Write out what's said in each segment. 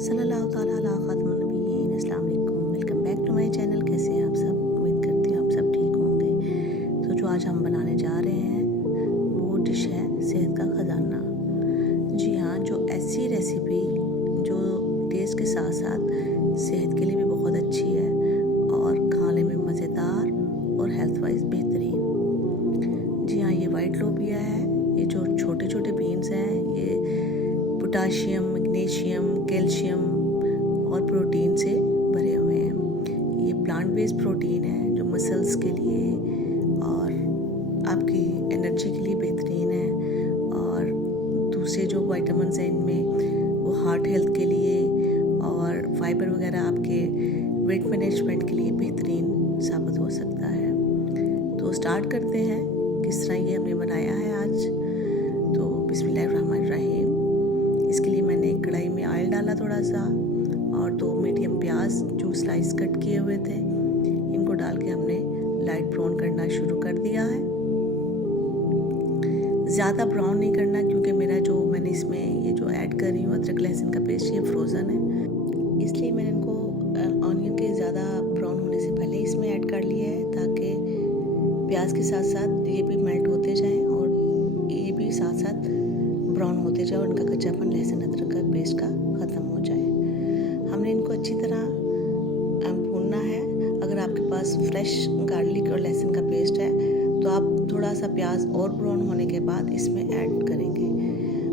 सल्लल्लाहु ताला अला ख़ातमुन नबिय्यीन। अस्सलाम वालेकुम, welcome back to my channel. कैसे हैं आप सब? उम्मीद करती हूँ आप सब ठीक होंगे। तो जो आज हम बनाने जा रहे हैं वो डिश है सेहत का ख़जाना। जी हाँ, जो ऐसी रेसिपी जो टेस्ट के साथ साथ सेहत के लिए भी बहुत अच्छी है और खाने में मज़ेदार और हेल्थ वाइज बेहतरीन। जी हाँ, ये वाइट लोबिया है। ये जो छोटे छोटे बीन्स हैं ये पोटाशियम, मैग्नीशियम, कैल्शियम और प्रोटीन से भरे हुए हैं। ये प्लांट बेस्ड प्रोटीन है जो मसल्स के लिए और आपकी एनर्जी के लिए बेहतरीन है। और दूसरे जो विटामिन्स हैं इनमें वो हार्ट हेल्थ के लिए और फाइबर वगैरह आपके वेट मैनेजमेंट के लिए बेहतरीन साबित हो सकता है। तो स्टार्ट करते हैं किस तरह ये हमने बनाया है आज। तो बिस्मिल्लाहिर्रहमानिर्रहीम। इसके लिए मैंने एक कढ़ाई में ऑयल डाला थोड़ा सा और 2 मीडियम प्याज जो स्लाइस कट किए हुए थे इनको डाल के हमने लाइट ब्राउन करना शुरू कर दिया है। ज़्यादा ब्राउन नहीं करना क्योंकि मेरा जो मैंने इसमें ये जो ऐड कर रही हूँ अदरक लहसुन का पेस्ट ये फ्रोज़न है, इसलिए मैंने इनको ऑनियन के ज़्यादा ब्राउन होने से पहले इसमें ऐड कर लिया है ताकि प्याज के साथ साथ ये भी मेल्ट होते जाएँ और ये भी साथ साथ ब्राउन होते जाए और इनका कच्चापन लहसुन अदरक का पेस्ट का ख़त्म हो जाए। हमने इनको अच्छी तरह भूनना है। अगर आपके पास फ्रेश गार्लिक और लहसुन का पेस्ट है तो आप थोड़ा सा प्याज और ब्राउन होने के बाद इसमें ऐड करेंगे।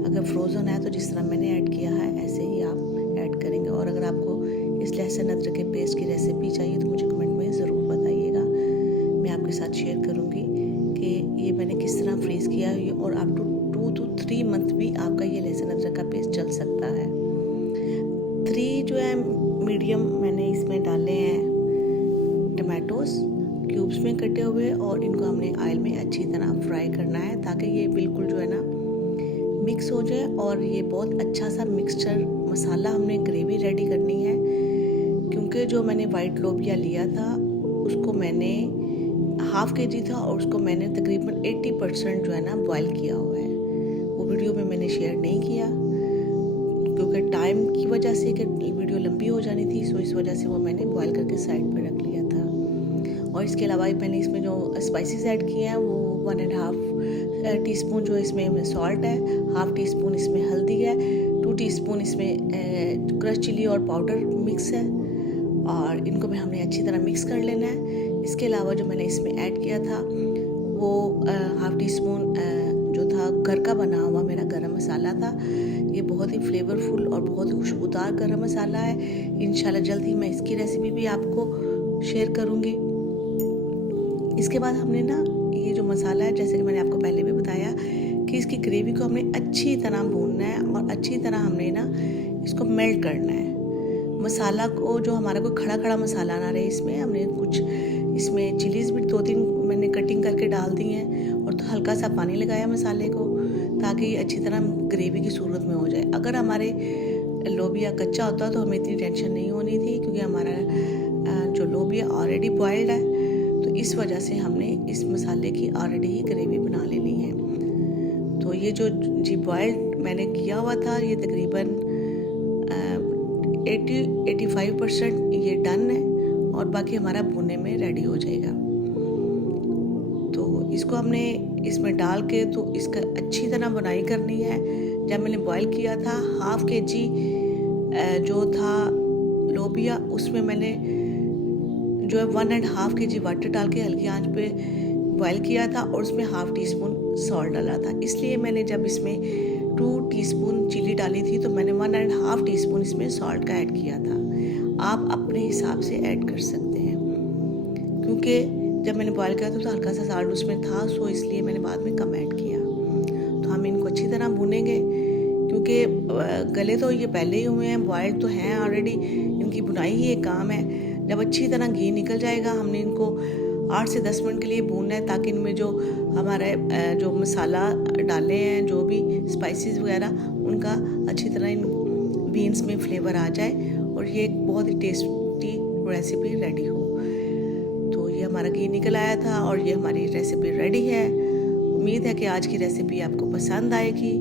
अगर फ्रोज़न है तो जिस तरह मैंने ऐड किया है ऐसे ही आप ऐड करेंगे। और अगर आपको इस लहसुन अदरक के पेस्ट की रेसिपी चाहिए तो मुझे कमेंट में ज़रूर बताइएगा। मैं आपके साथ शेयर करूँगी कि ये मैंने किस तरह फ्रीज़ किया है और आप 2 to 3 मंथ भी आपका ये लहसुन अदरक का पेस्ट चल सकता है। 3 जो है मीडियम मैंने इसमें डाले हैं टमाटोस क्यूब्स में कटे हुए और इनको हमने ऑयल में अच्छी तरह फ्राई करना है ताकि ये बिल्कुल जो है ना मिक्स हो जाए और ये बहुत अच्छा सा मिक्सचर मसाला हमने ग्रेवी रेडी करनी है। क्योंकि जो मैंने वाइट लोबिया लिया था उसको मैंने ½ kg था और उसको मैंने तकरीबन 80% जो है ना बॉयल किया हुआ है। वो वीडियो में मैंने शेयर नहीं किया क्योंकि टाइम की वजह से कि वीडियो लंबी हो जानी थी, सो इस वजह से वो मैंने बॉयल करके साइड पे रख लिया था। और इसके अलावा मैंने इसमें जो स्पाइसेस ऐड किए हैं वो 1.5 टीस्पून जो इसमें सॉल्ट है, ½ टीस्पून इसमें हल्दी है, 2 टीस्पून इसमें क्रश चिली और पाउडर मिक्स है और इनको भी हमने अच्छी तरह मिक्स कर लेना है। इसके अलावा जो मैंने इसमें ऐड किया था वो ½ टीस्पून जो था घर का बना हुआ मेरा गरम मसाला था। ये बहुत ही फ्लेवरफुल और बहुत ही खुशबूदार गरम मसाला है। इंशाल्लाह जल्द ही मैं इसकी रेसिपी भी आपको शेयर करूँगी। इसके बाद हमने ना ये जो मसाला है जैसे कि मैंने आपको पहले भी बताया कि इसकी ग्रेवी को हमने अच्छी तरह भूनना है और अच्छी तरह हमने ना इसको मेल्ट करना है। मसाला को जो हमारा कोई खड़ा खड़ा मसाला ना रहे, इसमें हमने कुछ इसमें चिलीज़ भी 2-3 मैंने कटिंग करके डाल दी हैं और तो हल्का सा पानी लगाया मसाले को ताकि ये अच्छी तरह ग्रेवी की सूरत में हो जाए। अगर हमारे लोबिया कच्चा होता तो हमें इतनी टेंशन नहीं होनी थी क्योंकि हमारा जो लोबिया ऑलरेडी बॉयल्ड है तो इस वजह से हमने इस मसाले की ऑलरेडी ही ग्रेवी बना लेनी है। तो ये जो जी बॉयल्ड मैंने किया हुआ था ये तकरीबन 80-85% ये डन है और बाकी हमारा भुने में रेडी हो जाएगा। तो इसको हमने इसमें डाल के तो इसका अच्छी तरह बुनाई करनी है। जब मैंने बॉईल किया था ½ kg जो था लोबिया उसमें मैंने जो है 1.5 kg वाटर डाल के हल्की आंच पे बॉईल किया था और उसमें ½ टीस्पून सॉल्ट डाला था। इसलिए मैंने जब इसमें 2 टीस्पून चिली डाली थी तो मैंने 1.5 टीस्पून इसमें सॉल्ट का ऐड किया था। आप अपने हिसाब से ऐड कर सकते हैं क्योंकि जब मैंने बॉयल किया था तो हल्का सा सॉल्ट उसमें था, सो इसलिए मैंने बाद में कम ऐड किया। तो हम इनको अच्छी तरह भूनेंगे क्योंकि गले तो ये पहले ही हुए हैं, बॉयल तो हैं ऑलरेडी, इनकी बुनाई ही एक काम है। जब अच्छी तरह घी निकल जाएगा हमने इनको 8 से 10 मिनट के लिए भूनना है ताकि इनमें जो हमारे जो मसाला डाले हैं जो भी स्पाइसेस वगैरह उनका अच्छी तरह इन बीन्स में फ्लेवर आ जाए और ये एक बहुत ही टेस्टी रेसिपी रेडी हो। तो ये हमारा घी निकल आया था और ये हमारी रेसिपी रेडी है। उम्मीद है कि आज की रेसिपी आपको पसंद आएगी।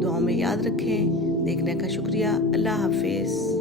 दुआओं में याद रखें। देखने का शुक्रिया। अल्लाह हाफिज़।